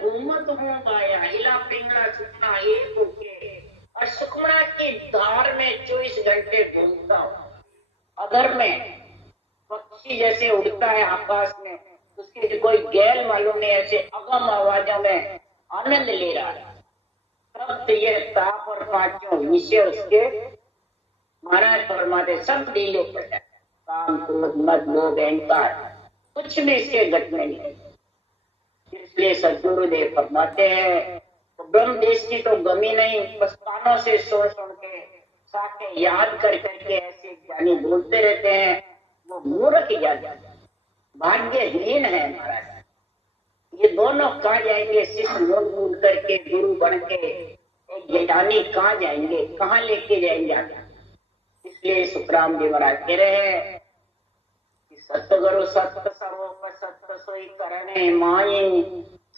घूमत हूँ माया इला पिंगला सुखना एक होके और सुखना की धार में 24 घंटे घूमता हूँ। अगर मैं पक्षी जैसे उड़ता है आकाश में, उसकी कोई गैर मालूम नहीं, ऐसे अगम आवाजों में आनंद ले रहा है। तब तो ये ताप और पांचों विषय उसके महाराज फरमाते सब ढीले पड़ जाते, काम क्रोध मद लोभ अहंकार कुछ भी इसके गट में नहीं। इसलिए सद्गुरुदेव फरमाते हैं तो ब्रह्म देश की तो गमी नहीं, बस कानों से सुन सुन के साके याद कर करके ऐसे ज्ञानी बोलते रहते हैं, वो मूर्ख ज्ञानी भाग्यहीन है महाराज। ये दोनों कहाँ जाएंगे? शिष्य लोग भूल करके गुरु बन के एक ज्ञानी कहाँ जाएंगे, कहाँ लेके जाएंगे? इसलिए सुखराम जी महाराज कह रहे हैं कि सतगुरु सत्य स्वरूप सत्य सोई करने माई,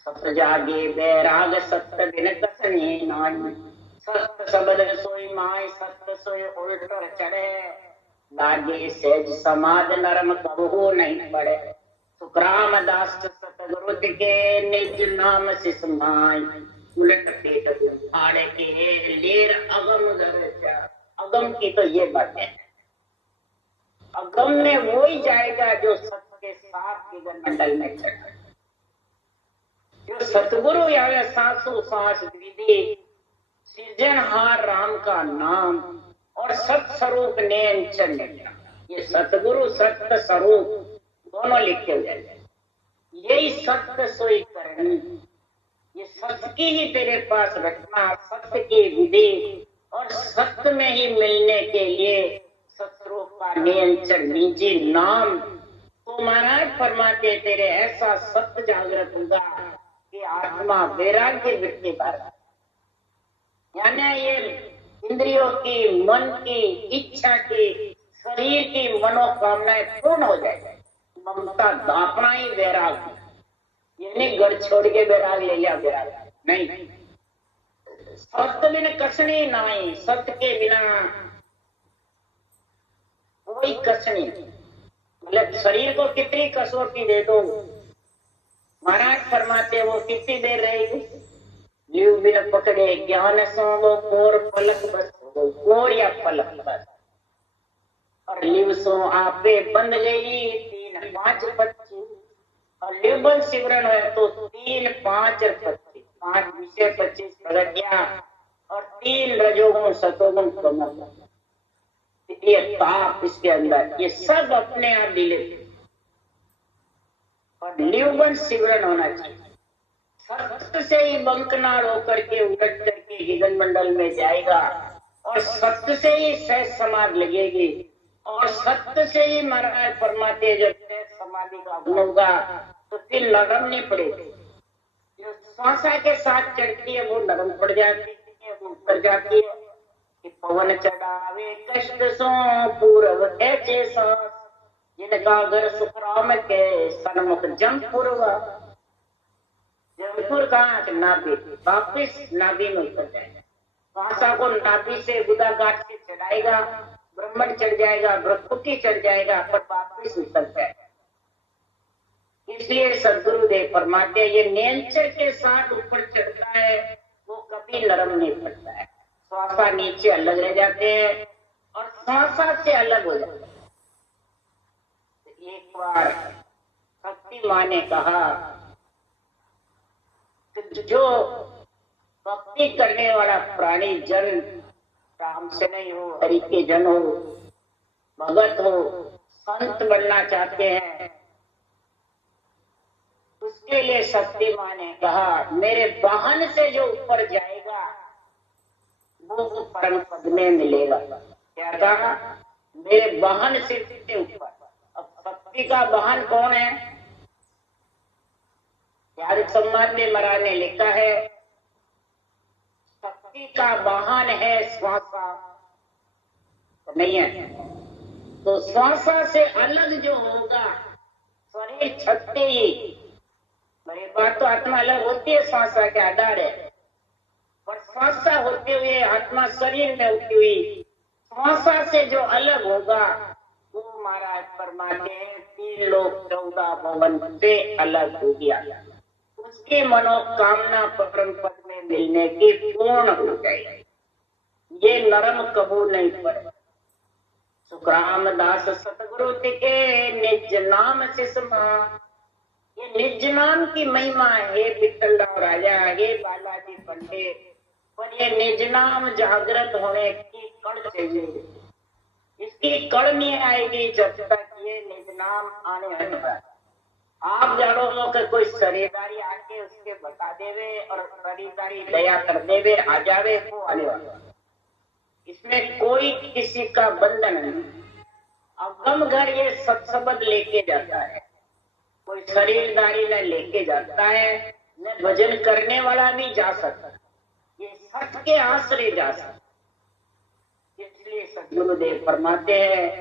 सत्य जागे बैराग सत्य दिन कसने नाई, सत्य शब्द सोई माई सत्य सोई उल्टर चढ़े, लागे सेज समाज नरम कबहू नहीं पड़े, सुखराम दास सतगुरु के निज नाम शिष माई, उलट पीठ फाड़े के लेर अगम घर। अगम की तो ये बात है, अगम में वो ही जाएगा जो सत्य के साथ विगन मंडल में चढ़ा, जो सतगुरु या सांसों सांस विधि सृजनहार राम का नाम और सत स्वरूप नैन चंद्र, ये सतगुरु सत्य स्वरूप दोनों लिखे हुए हैं। यही सत्य सोई करनी, ये सत्य की ही तेरे पास रखना, सत्य की विधि और सत्य में ही मिलने के लिए सतरूप का नियंत्रण निजी नाम तो महाराज फरमाते तेरे ऐसा सत्य जागृत होगा कि आत्मा वैराग्य वृत्ति पर, यानी ये इंद्रियों की, मन की, इच्छा की, शरीर की मनोकामनाएं पूर्ण हो जाएगी। ममता दापना ही वैराग्य, ये नहीं घर छोड़ के वैराग ले लिया, वैराग नहीं। सत्य बिन कसनी नाई, सत्य के बिना कोई कसनी। मतलब शरीर को कितनी कसौटी दे दो, महाराज फरमाते वो कितनी देर रहेगी? जीव बिन पकड़े ज्ञान सो वो कोर पलक बस, वो कोर या पलक बस, और लिव सो आपे बंद गई 3 5 25, और लिवबल सिमरन है तो 3 5 और 25, 5 विषय 25 प्रज्ञा और 3 रजोगुण सतोगुण तमोगुण, ये ताप इसके अंदर, ये सब अपने आप ढीले और लिवबल सिमरन होना चाहिए। सत्य से ही बंकनार होकर के उलट करके हिगन मंडल में जाएगा और सत्य से ही सहज समाधि लगेगी और सत्य से ही महाराज फरमाते जब सहज समाधि का गुण होगा तो फिर नरम नहीं पड़ेगी। जो श्वासा के साथ चढ़ती है वो नरम पड़ जाती है, वो उतर जाती है कि पवन चढ़ावे कष्ट सो पूर्व कैसे सांस, जिनका घर सुखराम के सन्मुख जमपुरवा। जमपुर कहाँ? नाभि, वापिस नाभि में उतर जाएगा। श्वासा को नाभि से गुदा गांठ से चढ़ाएगा, ब्रह्मण चढ़ जाएगा, बृहस्पति चढ़ जाएगा, पर वापिस उतर जाएगा। इसलिए सद्गुरुदेव फरमाते ये नियंत्रण के साथ ऊपर चढ़ता है वो कभी नरम नहीं पड़ता है। श्वासा नीचे अलग रह जाते हैं और श्वासा से अलग हो जाते हैं। एक बार शक्ति माँ ने कहा जो भक्ति करने वाला प्राणी जन राम से नहीं हो, हरि के जन हो, भगत हो, संत बनना चाहते हैं, उसके लिए शक्ति माँ ने कहा मेरे वाहन से जो ऊपर जाएगा वो परम पद में मिलेगा। क्या कहा? मेरे वाहन से ऊपर। अब शक्ति का वाहन कौन है? यार सम्मान में महाराज ने लिखा है शक्ति का वाहन है श्वासा, तो नहीं है तो श्वासा से अलग जो होगा शरीर छटते ही, मेरी बात तो आत्मा अलग होती है, श्वासा के आधार है, पर श्वासा होते हुए आत्मा शरीर में होती हुई श्वासा से जो अलग होगा वो महाराज फरमाते हैं 3 लोक 14 भवन से अलग हो गया। उसकी मनोकामना परम पद में मिलने की पूर्ण हो जाएगी। ये नरम कबूल नहीं पड़े। सुखराम दास सतगुरु के निज नाम सिसमा, ये निज नाम की महिमा है विठल राजा, हे बालाजी पंडित। पर ये निज नाम जागृत होने की कड़ चाहिए। इसकी कड़ नहीं आएगी जब तक ये निज नाम आने नहीं पाए। आप जानो कि कोई शरीरदारी आके उसके बता देवे और शरीरदारी दया कर देवे आ जावे वो आने वाला। इसमें कोई किसी का बंधन नहीं। अगम घर ये सत्सबद लेके जाता है, कोई शरीरदारी न लेके जाता है, न भजन करने वाला भी जा सकता है, ये सत्य के आश्रय जा सकता। इसलिए सदगुरुदेव फरमाते हैं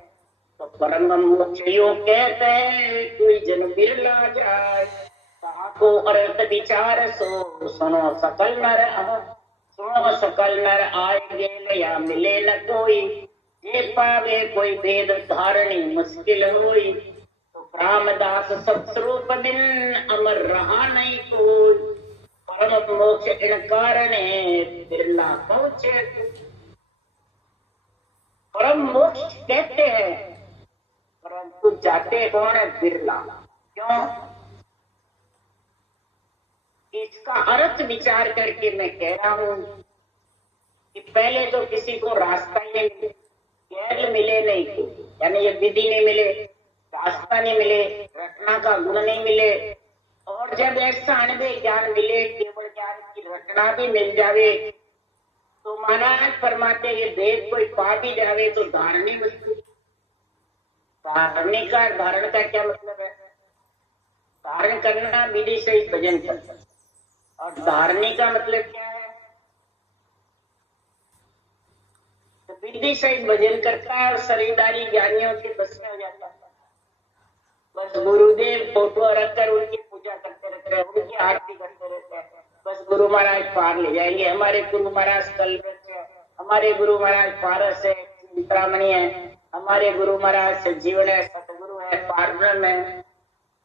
तो परम मोक्ष योग कहते हैं, कोई जन बिरला जाए को अर्थ विचार सो सुनो सकल नर, सुनो सकल नर आए या मिले न कोई, ये पावे कोई भेद धारणी मुश्किल होई। तो रामदास सत्स्वरूप बिन अमर रहा नहीं कोई, परम मोक्ष इन कारणे बिरला पहुंचे। परम मोक्ष कहते हैं परंतु जाते कौन है? बिरला। क्यों? इसका अर्थ विचार करके मैं कह रहा हूं कि पहले तो किसी को रास्ता ही नहीं मिले, ज्ञान मिले नहीं, यानी ये विधि नहीं मिले, रास्ता नहीं मिले, रटना का गुण नहीं मिले। और जब ऐसा अनुभव ज्ञान मिले, केवल ज्ञान की रटना भी मिल जावे, तो महाराज फरमाते ये वेद कोई पा भी जावे तो धारणी मुश्किल। धारणी का धारण का क्या मतलब है? धारण करना विधि से ही भजन करना। और धारणी का मतलब क्या है? तो विधि से ही भजन करता है और शरीरदारी ज्ञानियों के बस में हो जाता है। बस गुरुदेव फोटो रखकर उनकी पूजा करते रहते हैं, उनकी आरती करते रहते हैं। बस गुरु महाराज पार ले जाएंगे, हमारे गुरु महाराज कलवृक्ष है, हमारे गुरु महाराज पारस है, चिंतामणि है, हमारे गुरु महाराज सजीवन है, सतगुरु है, पारब्रह्म है,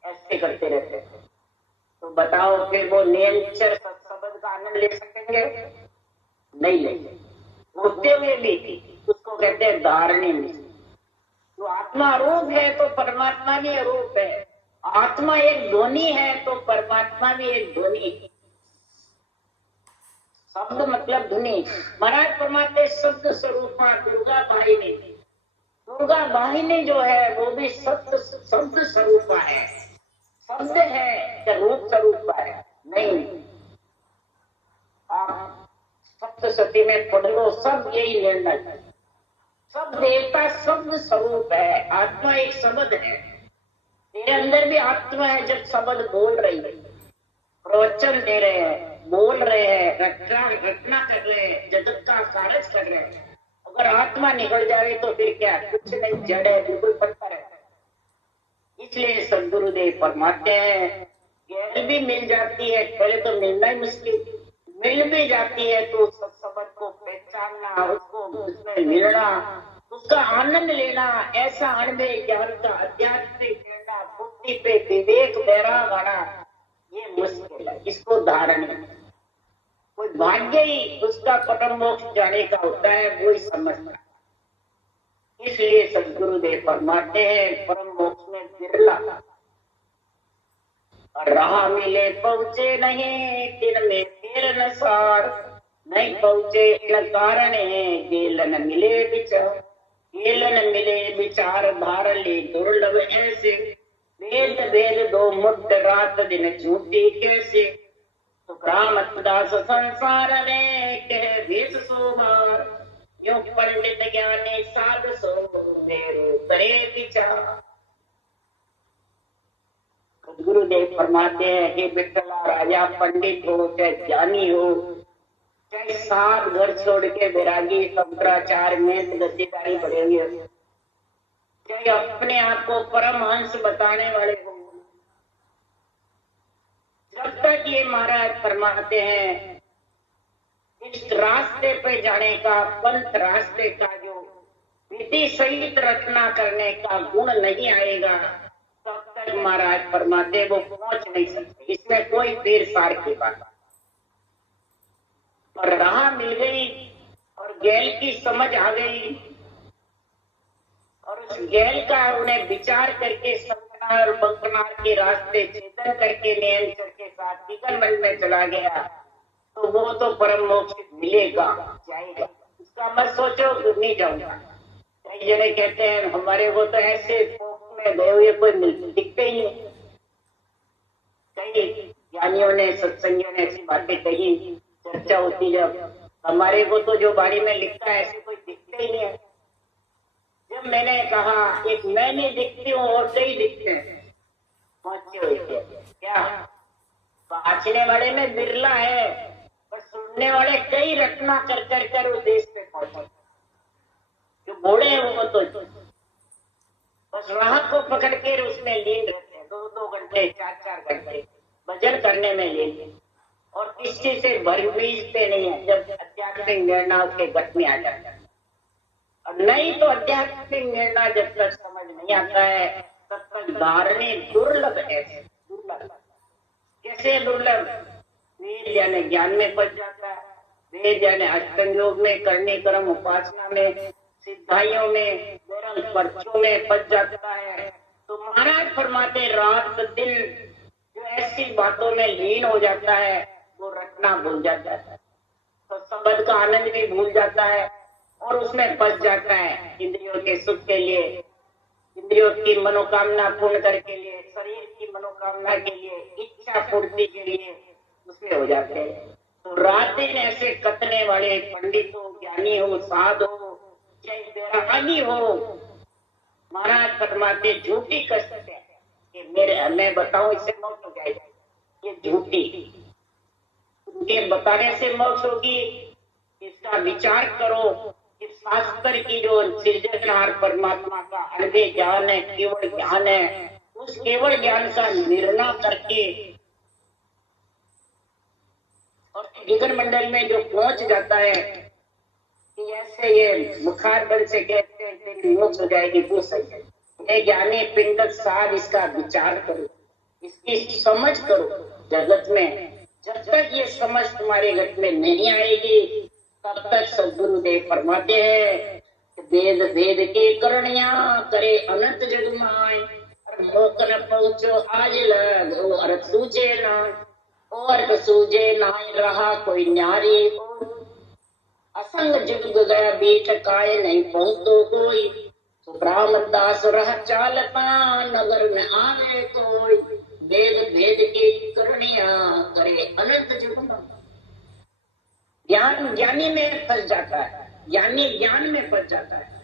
ऐसे करते रहते हैं। तो बताओ फिर वो निरंतर सत्संग का आनंद ले सकेंगे? नहीं लेंगे। होते हुए भी उसको कहते हैं धारणी। तो आत्मा अरूप है तो परमात्मा भी अरूप है, आत्मा एक ध्वनि है तो परमात्मा भी एक ध्वनि। शब्द मतलब ध्वनि। महाराज फरमाते शब्द स्वरूप दुर्गा वाहिनी, दुर्गा वाहिनी जो है वो भी शब्द स्वरूप है। शब्द है क्या रूप स्वरूप है? नहीं। आप सप्तशती में पढ़ लो, सब यही निर्णय है। सब देवता शब्द स्वरूप है, आत्मा एक शब्द है। तेरे अंदर भी आत्मा है जब शब्द बोल रही है, प्रवचन दे रहे हैं, बोल रहे हैं, रचना कर रहे हैं, जगत का कार्य कर रहे हैं। अगर आत्मा निकल जाए तो फिर क्या? कुछ नहीं, जड़ है, बिल्कुल पत्थर है। इसलिए सदगुरुदेव फरमाते हैं ज्ञान भी मिल जाती है, पहले तो मिलना ही मुश्किल, मिल भी जाती है तो उस शब्द को पहचानना, उसको उसमें मिलना, उसका आनंद लेना, ऐसा अनुभव ज्ञान का आध्यात्मिक लेना, बुद्धि पे विवेक बैराग आना, ये मुश्किल है। इसको धारण कोई भाग्य ही उसका परम मोक्ष जाने का होता है, वो ही समझता है। इसलिए सदगुरुदेव फरमाते हैं परम मोक्ष में बिरला और राह मिले पहुंचे नहीं, दिन में फिर न सार नहीं पहुंचे इन कारण गेलन मिले विचार, गेलन मिले विचार धार ले दुर्लभ ऐसे, वेद वेद दो मुट्ठ रात दिन झूठी कैसे। तो रामदास संसार में कह भेष सोबार, यूं पंडित ज्ञानी साध सो मेरो करे विचार। गुरुदेव फरमाते हैं कि विठला राजा पंडित हो चाहे ज्ञानी हो, चाहे साथ घर छोड़ के बैरागी शंकराचार्य में गद्दीदारी बढ़े हुए, चाहे अपने आप को परमहंस बताने वाले हो, जब तक ये महाराज फरमाते हैं इस रास्ते पे जाने का, पंथ रास्ते का जो विधि सहित रचना करने का गुण नहीं आएगा, तब तक महाराज फरमाते वो पहुंच नहीं सकते, इसमें कोई देर सार की बात। और राह मिल गई और गैल की समझ आ गई, और उस गैल का उन्हें विचार करके संकनार बंकनार के रास्ते छेदन करके नियंत्रण के साथ दिगंबर में चला गया, तो वो तो परम मोक्ष मिलेगा, जाएगा। उसका मत सोचो नहीं जाऊंगा। कई जने कहते हैं हमारे वो तो ऐसे में गए हुए कोई दिखते ही नहीं। कई ज्ञानियों ने सत्संगियों ने ऐसी बातें कही, चर्चा होती जब, हमारे को तो जो बारी में लिखता है ऐसे कोई दिखते ही नहीं है। जब मैंने कहा एक मैं नहीं दिखती हूँ और कई दिखते हैं, पहुंचे हुए थे क्या? बाँचने वाले में बिरला है, पर सुनने वाले कई रचना कर कर कर उस देश पे पहुंचे। जो बूढ़े हैं वो तो बस राह को पकड़ के उसमें लीन रहते हैं, 2-2 घंटे 4-4 घंटे भजन करने में लीन, और किसी से भरमीजते नहीं है। जब आध्यात्मिक निर्णय उसके गट में आ जाता है, और नहीं तो आध्यात्मिक निर्णय जब तक समझ नहीं आता है तब तक धारणे दुर्लभ है। दुर्लभ कैसे दुर्लभ? वेद यानी ज्ञान में पच जाता है, वेद यानी अष्टांग योग में, करनी कर्म उपासना में, सिद्धाइयों में, पर्चों में पच जाता है। तो महाराज फरमाते रात दिन जो ऐसी बातों में लीन हो जाता है वो रटना भूल जाता है, तो शब्द का आनंद भी भूल जाता है और उसमें फंस जाता है। इंद्रियों के सुख के लिए, इंद्रियों की मनोकामना पूर्ण करने के लिए, शरीर की मनोकामना के लिए, इच्छा पूर्ति के लिए उसमें हो जाते हैं। तो रात दिन ऐसे कतने वाले पंडित हो, ज्ञानी हो, साध हो, चाहे बैरागी हो, महाराज फरमाते झूठी कसम है कि मेरे मैं बताऊं इससे मौत हो जाएगी, ये झूठी, उनके बताने से मौत होगी। इसका विचार करो कि शास्त्र की जो सृजनहार परमात्मा का अनबे ज्ञान है, केवल ज्ञान है, उस केवल ज्ञान का निर्णय करके और विघ्न मंडल में जो पहुंच जाता है कि ऐसे ये बुखार बंद से कहते हैं तेरी मोक्ष हो जाएगी, वो सही है। ये ज्ञानी पिंडक साध इसका विचार करो, इसकी समझ करो। जगत में जब तक ये समझ तुम्हारे घर में नहीं आएगी तब तक सद्गुरुदेव फरमाते हैं वेद वेद के करणिया करे अनंत जग माय, मोक न पहुंचो आज लग ओ अर्थ सूझे ना, ओ अर्थ सूझे ना रहा कोई न्यारी, असंग जुग गया बीट काय नहीं पहुंचो कोई, ब्राह्मण दास रह चालता नगर में आवे कोई, वेद भेद की करणिया करे अनंत जुग। ज्ञान ज्ञानी में फंस जाता है, ज्ञानी ज्ञान में फंस जाता है।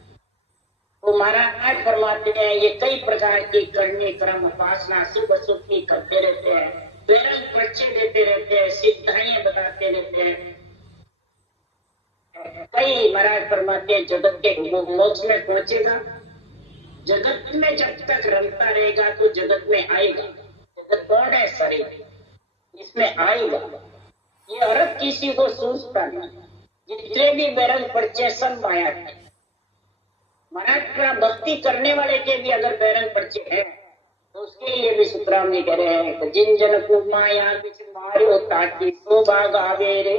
तो महाराज फरमाते हैं ये कई प्रकार की करनी क्रम उपासना शुभ अशुभ की करते रहते हैं, बेरंग पर्चे देते रहते हैं, सिद्धाइयां बताते रहते हैं। कई महाराज फरमाते हैं जगत के मोक्ष में पहुंचेगा, जगत में जब तक रमता रहेगा तो जगत में आएगा। जगत कौन है? शरीर, इसमें आएगा। ये अर्थ किसी को सूझता नहीं, जितने भी बेरंग पर्चे सब माया है। महाराज भक्ति करने वाले के भी अगर बेरंग पर्चे हैं तो उसके लिए भी सुतराम जी कह रहे हैं जिन जन को माया बिच मारो ताकि सो भाग आवे रे,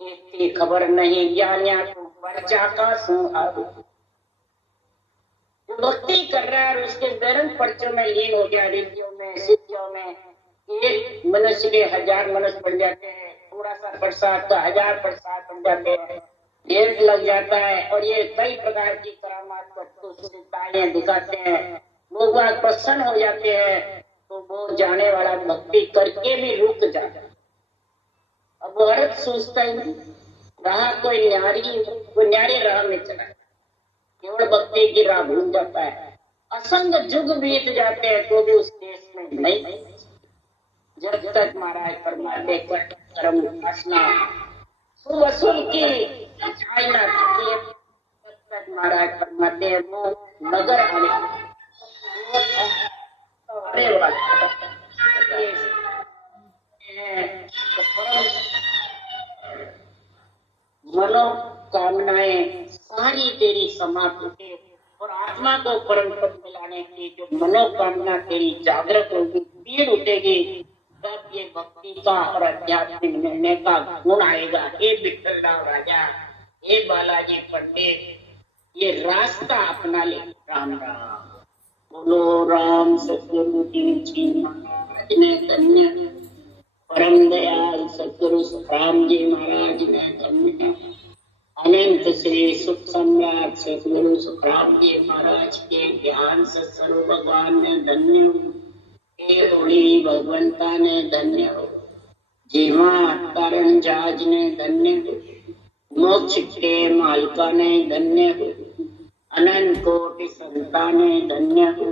इतनी खबर नहीं ज्ञानिया को पर्चा का सो आवे। जो भक्ति कर रहा है और उसके बेरंग पर्चों में लीन हो गया, रिद्धियों में सिद्धियों में, एक मनुष्य के 1000 मनुष्य बन जाते हैं, थोड़ा सा प्रसाद का 1000 प्रसाद बन जाते हैं, ढेर लग जाता है। और ये कई प्रकार की करामात करते दिखाते हैं, लोग प्रसन्न हो जाते हैं, तो वो जाने वाला भक्ति करके भी रुक जाता है। अब वो अर्थ सोचता ही नहीं, रहा कोई न्यारी राह में चला, केवल भक्ति की राह भूल जाता है। असंग जुग बीत जाते हैं तो भी उस देश में नहीं। जब तक महाराज फरमाते कर्म उपासना शुभ अशुभ की चाहना करती है, तब तक महाराज फरमाते हैं वो नगर आने वाला मनोकामनाएं सारी तेरी समाप्त होती और आत्मा को परम पद मिलाने की जो मनोकामना तेरी जागृत होगी, पीड़ उठेगी, तब ये भक्ति का और आध्यात्मिक निर्णय का गुण आएगा। हे विठ्ठलराव राजा, हे बालाजी पंडित, ये रास्ता अपना ले। राम राम बोलो। राम सतगुरु देव जी महाराज ने धन्य, परम दयाल सतगुरु सुखराम जी महाराज ने धन्य, अनंत श्री सुख सम्राट सतगुरु सुखराम जी महाराज के ज्ञान सत्सरो भगवान ने धन्य हो, हे होली भगवंता ने धन्य हो, जीवा कारण जाज ने धन्य हो, मोक्ष के मालिका ने धन्य हो, अनंत कोटि संता ने धन्य हो।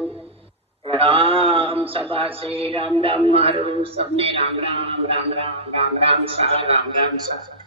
राम सभा से राम राम मारो, सबने राम राम राम राम राम राम सा, राम राम सा।